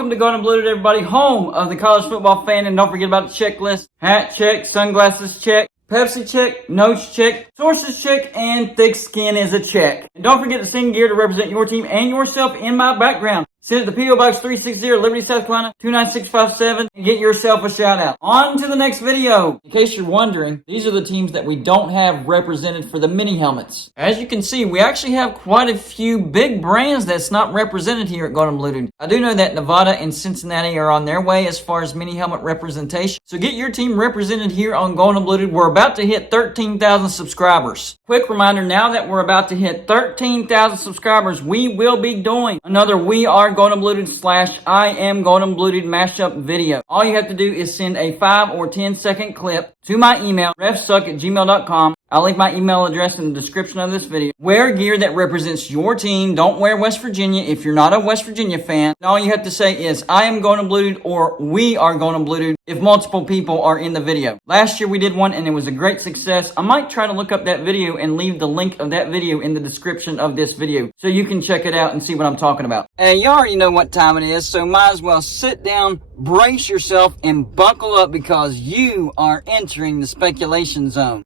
Welcome to Golden Blue, everybody, home of the college football fan. And don't forget about the checklist. Hat check, sunglasses check, Pepsi check, notes check, sources check, and thick skin is a check. And don't forget to sing gear to represent your team and yourself in my background. Send it to P.O. Box 360, Liberty, South Carolina, 29657, and get yourself a shout out. On to the next video. In case you're wondering, these are the teams that we don't have represented for the mini helmets. As you can see, we actually have quite a few big brands that's not represented here at Golden Blue. I do know that Nevada and Cincinnati are on their way as far as mini helmet representation. So get your team represented here on Golden Blue. We're about to hit 13,000 subscribers. Quick reminder, now that we're about to hit 13,000 subscribers, we will be doing another We Are Golden Blued / I Am Golden Blued mashup video. All you have to do is send a 5 or 10 second clip to my email, refsuck@gmail.com. I'll leave my email address in the description of this video. Wear gear that represents your team. Don't wear West Virginia if you're not a West Virginia fan. And all you have to say is, I am Golden Blued or we are Golden Blued if multiple people are in the video. Last year we did one and it was a great success. I might try to look up that video and leave the link of that video in the description of this video so you can check it out and see what I'm talking about. Hey, you already know what time it is, so might as well sit down, brace yourself, and buckle up because you are entering the speculation zone.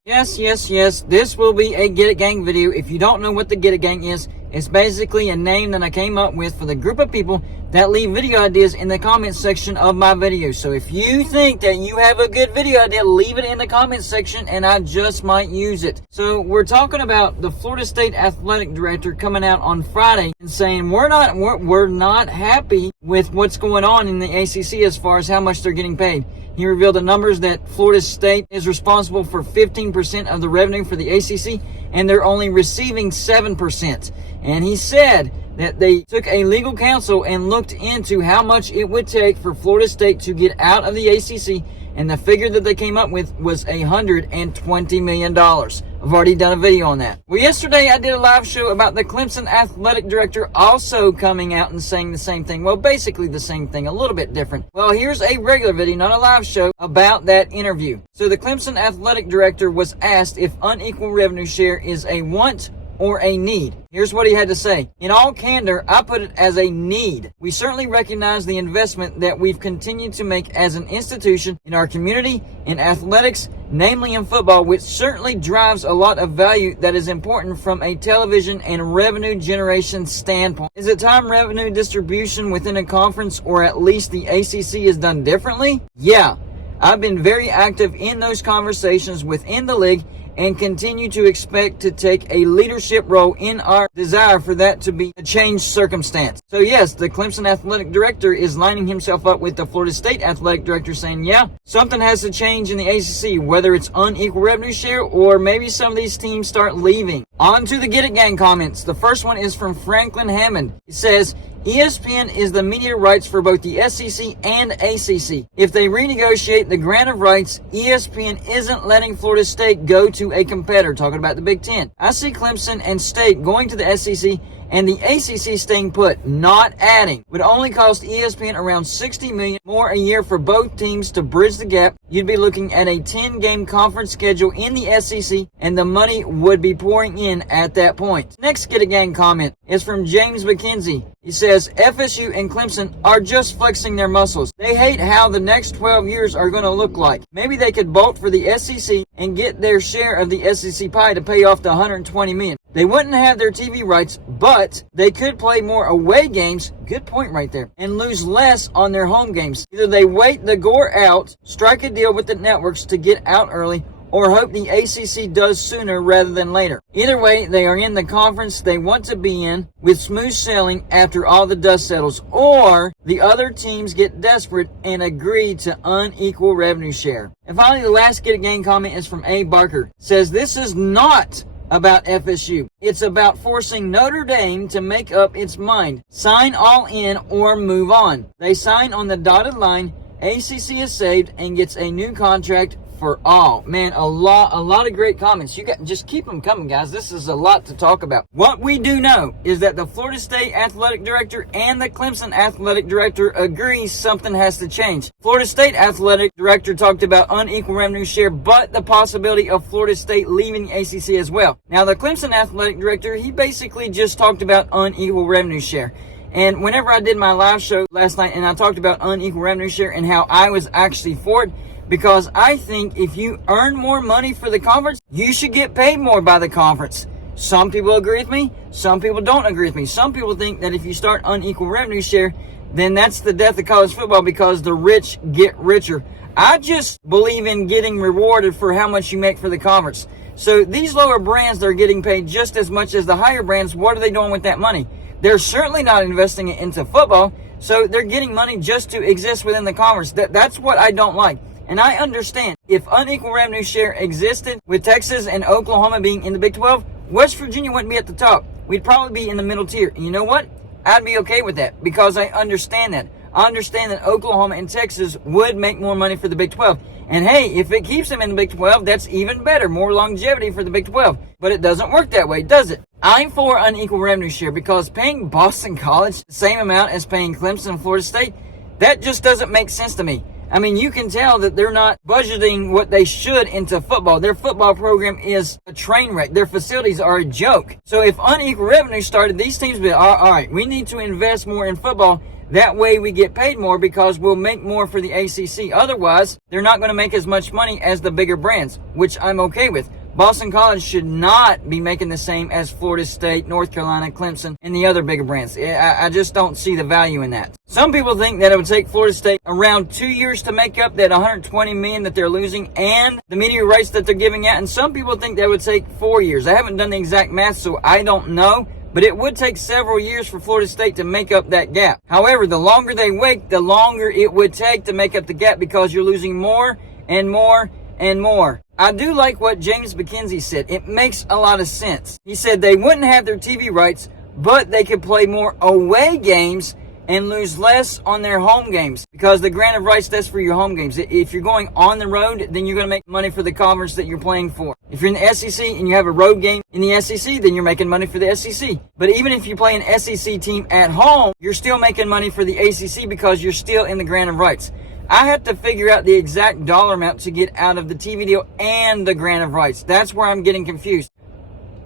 Yes, this will be a Get It Gang video. If you don't know what the Get It Gang is, it's basically a name that I came up with for the group of people that leave video ideas in the comment section of my videos. So if you think that you have a good video idea, leave it in the comment section and I just might use it. So we're talking about the Florida State athletic director coming out on Friday and saying we're not happy with what's going on in the ACC as far as how much they're getting paid. He revealed the numbers that Florida State is responsible for 15% of the revenue for the ACC, and they're only receiving 7%. And he said that they took a legal counsel and looked into how much it would take for Florida State to get out of the ACC, and the figure that they came up with was $120 million. I've already done a video on that. Well, yesterday I did a live show about the Clemson athletic director also coming out and saying the same thing. Well, basically the same thing, a little bit different. Well, here's a regular video, not a live show, about that interview. So the Clemson athletic director was asked if unequal revenue share is a want or a need. Here's what he had to say. In all candor, I put it as a need. We certainly recognize the investment that we've continued to make as an institution in our community, in athletics, namely in football, which certainly drives a lot of value that is important from a television and revenue generation standpoint. Is it time revenue distribution within a conference or at least the ACC is done differently? Yeah. I've been very active in those conversations within the league and continue to expect to take a leadership role in our desire for that to be a changed circumstance. So yes, the Clemson athletic director is lining himself up with the Florida State athletic director saying, yeah, something has to change in the ACC, whether it's unequal revenue share or maybe some of these teams start leaving. On to the Get It Gang comments. The first one is from Franklin Hammond. It says, ESPN is the media rights for both the SEC and ACC. If they renegotiate the grant of rights, ESPN isn't letting Florida State go to a competitor, talking about the Big Ten. I see Clemson and State going to the SEC and the ACC staying put, not adding. Would only cost ESPN around $60 million more a year for both teams to bridge the gap. You'd be looking at a 10-game conference schedule in the SEC, and the money would be pouring in at that point. Next Get It Gang comment is from James McKenzie. He says, FSU and Clemson are just flexing their muscles. They hate how the next 12 years are going to look like. Maybe they could bolt for the SEC and get their share of the SEC pie to pay off the $120 million. They wouldn't have their TV rights, but they could play more away games, good point right there, and lose less on their home games. Either they wait the gore out, strike a deal with the networks to get out early, or hope the ACC does sooner rather than later. Either way, they are in the conference they want to be in with smooth sailing after all the dust settles, or the other teams get desperate and agree to unequal revenue share. And finally, the last Get It Gang comment is from A. Barker. It says, this is not about FSU. It's about forcing Notre Dame to make up its mind. Sign all in or move on. They sign on the dotted line. ACC is saved and gets a new contract for all. Man, a lot of great comments. You got just keep them coming, guys. This is a lot to talk about. What we do know is that the Florida State athletic director and the Clemson athletic director agree something has to change. Florida State athletic director talked about unequal revenue share, but the possibility of Florida State leaving the ACC as well. Now, the Clemson athletic director, he basically just talked about unequal revenue share. And whenever I did my live show last night and I talked about unequal revenue share and how I was actually for it, because I think if you earn more money for the conference, you should get paid more by the conference. Some people agree with me. Some people don't agree with me. Some people think that if you start unequal revenue share, then that's the death of college football because the rich get richer. I just believe in getting rewarded for how much you make for the conference. So these lower brands that are getting paid just as much as the higher brands, what are they doing with that money? They're certainly not investing it into football, so they're getting money just to exist within the conference. That's what I don't like. And I understand if unequal revenue share existed with Texas and Oklahoma being in the Big 12, West Virginia wouldn't be at the top. We'd probably be in the middle tier. And you know what? I'd be okay with that because I understand that. I understand that Oklahoma and Texas would make more money for the Big 12. And hey, if it keeps them in the Big 12, that's even better. More longevity for the Big 12. But it doesn't work that way, does it? I'm for unequal revenue share because paying Boston College the same amount as paying Clemson and Florida State, that just doesn't make sense to me. I mean, you can tell that they're not budgeting what they should into football. Their football program is a train wreck. Their facilities are a joke. So if unequal revenue started, these teams would be, all right, we need to invest more in football. That way we get paid more because we'll make more for the ACC. Otherwise, they're not going to make as much money as the bigger brands, which I'm okay with. Boston College should not be making the same as Florida State, North Carolina, Clemson, and the other bigger brands. I just don't see the value in that. Some people think that it would take Florida State around 2 years to make up that $120 million that they're losing and the media rights that they're giving out. And some people think that would take 4 years. I haven't done the exact math, so I don't know. But it would take several years for Florida State to make up that gap. However, the longer they wait, the longer it would take to make up the gap because you're losing more and more and more. I do like what James McKenzie said. It makes a lot of sense. He said they wouldn't have their TV rights, but they could play more away games and lose less on their home games because the grant of rights, that's for your home games. If you're going on the road, then you're going to make money for the conference that you're playing for. If you're in the SEC and you have a road game in the SEC, then you're making money for the SEC. But even if you play an SEC team at home, you're still making money for the ACC because you're still in the grant of rights. I have to figure out the exact dollar amount to get out of the TV deal and the grant of rights. That's where I'm getting confused.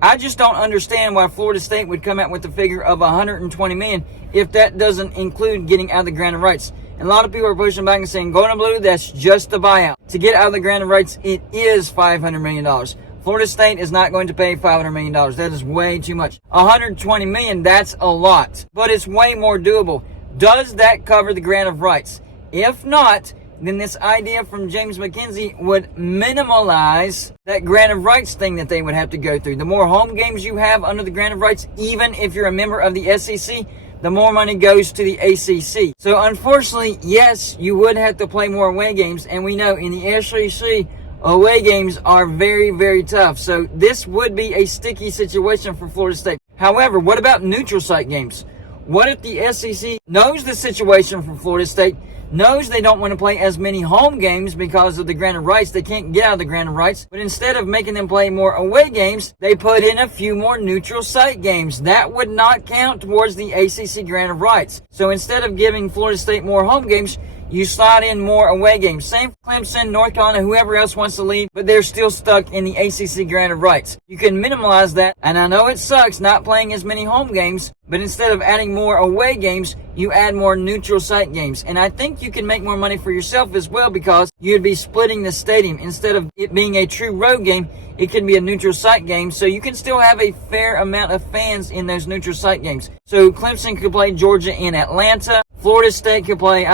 I just don't understand why Florida State would come out with the figure of $120 million if that doesn't include getting out of the grant of rights. And a lot of people are pushing back and saying, Golden Blue, that's just the buyout. To get out of the grant of rights, it is $500 million. Florida State is not going to pay $500 million. That is way too much. $120 million, that's a lot. But it's way more doable. Does that cover the grant of rights? If not, then this idea from James McKenzie would minimalize that grant of rights thing that they would have to go through. The more home games you have under the grant of rights, even if you're a member of the SEC, the more money goes to the ACC. So unfortunately, yes, you would have to play more away games. And we know in the SEC, away games are very, very tough. So this would be a sticky situation for Florida State. However, what about neutral site games? What if the SEC knows the situation for Florida State, knows they don't want to play as many home games because of the grant of rights. They can't get out of the grant of rights. But instead of making them play more away games, they put in a few more neutral site games. That would not count towards the ACC grant of rights. So instead of giving Florida State more home games, you slide in more away games. Same for Clemson, North Carolina, whoever else wants to leave, but they're still stuck in the ACC grant of rights. You can minimize that, and I know it sucks not playing as many home games, but instead of adding more away games, you add more neutral site games. And I think you can make more money for yourself as well because you'd be splitting the stadium. Instead of it being a true road game, it can be a neutral site game, so you can still have a fair amount of fans in those neutral site games. So Clemson could play Georgia in Atlanta. Florida State could play,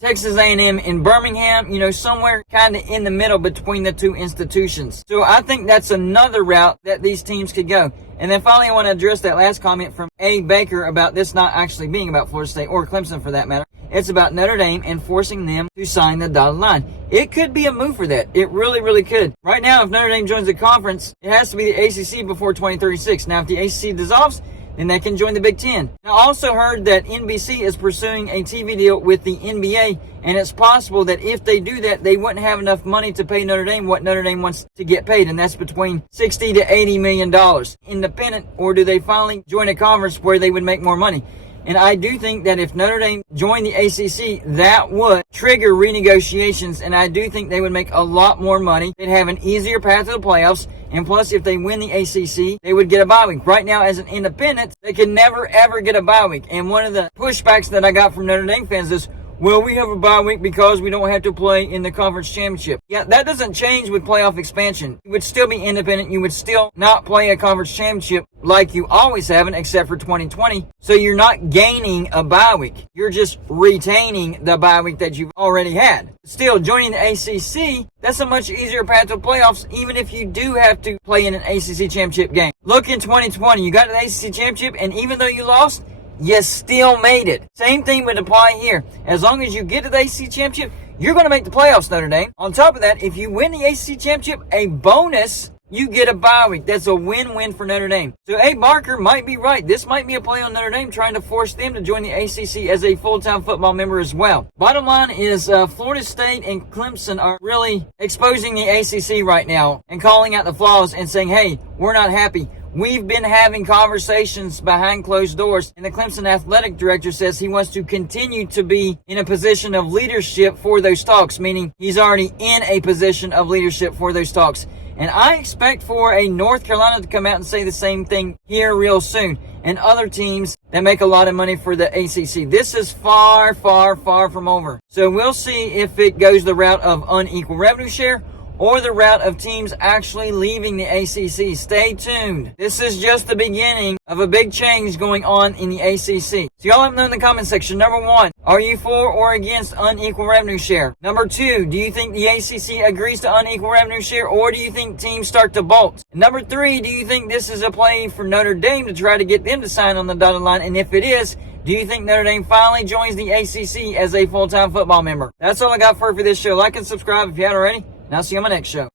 Texas A&M in Birmingham, somewhere kind of in the middle between the two institutions. So I think that's another route that these teams could go. And then finally, I want to address that last comment from A. Baker about this not actually being about Florida State or Clemson for that matter. It's about Notre Dame and forcing them to sign the dotted line. It could be a move for that. It really, really could. Right now, if Notre Dame joins the conference, it has to be the ACC before 2036. Now, if the ACC dissolves, then they can join the Big Ten. Now, I also heard that NBC is pursuing a TV deal with the NBA, and it's possible that if they do that, they wouldn't have enough money to pay Notre Dame what Notre Dame wants to get paid, and that's between $60 to $80 million. Independent, or do they finally join a conference where they would make more money? And I do think that if Notre Dame joined the ACC, that would trigger renegotiations, and I do think they would make a lot more money. They'd have an easier path to the playoffs, and plus, if they win the ACC, they would get a bye week. Right now, as an independent, they can never, ever get a bye week. And one of the pushbacks that I got from Notre Dame fans is, well, we have a bye week because we don't have to play in the conference championship. Yeah, that doesn't change with playoff expansion. You would still be independent. You would still not play a conference championship like you always haven't, except for 2020. So you're not gaining a bye week. You're just retaining the bye week that you've already had. Still, joining the ACC, that's a much easier path to playoffs, even if you do have to play in an ACC championship game. Look in 2020, you got to the ACC championship, and even though you lost, you still made it. Same thing would apply here. As long as you get to the ACC championship, you're going to make the playoffs, Notre Dame. On top of that, if you win the ACC championship, a bonus, you get a bye week. That's a win-win for Notre Dame. So Abe Barker might be right. This might be a play on Notre Dame trying to force them to join the ACC as a full-time football member as well. Bottom line is Florida State and Clemson are really exposing the ACC right now and calling out the flaws and saying, hey, we're not happy. We've been having conversations behind closed doors, and the Clemson athletic director says he wants to continue to be in a position of leadership for those talks, meaning he's already in a position of leadership for those talks. And I expect for a North Carolina to come out and say the same thing here real soon, and other teams that make a lot of money for the ACC. This is far, far, far from over. So we'll see if it goes the route of unequal revenue share or the route of teams actually leaving the ACC. Stay tuned. This is just the beginning of a big change going on in the ACC. So y'all let me know in the comment section. Number 1, are you for or against unequal revenue share? Number 2, do you think the ACC agrees to unequal revenue share, or do you think teams start to bolt? And number 3, do you think this is a play for Notre Dame to try to get them to sign on the dotted line? And if it is, do you think Notre Dame finally joins the ACC as a full-time football member? That's all I got for this show. Like and subscribe if you haven't already. And I'll see you on my next show.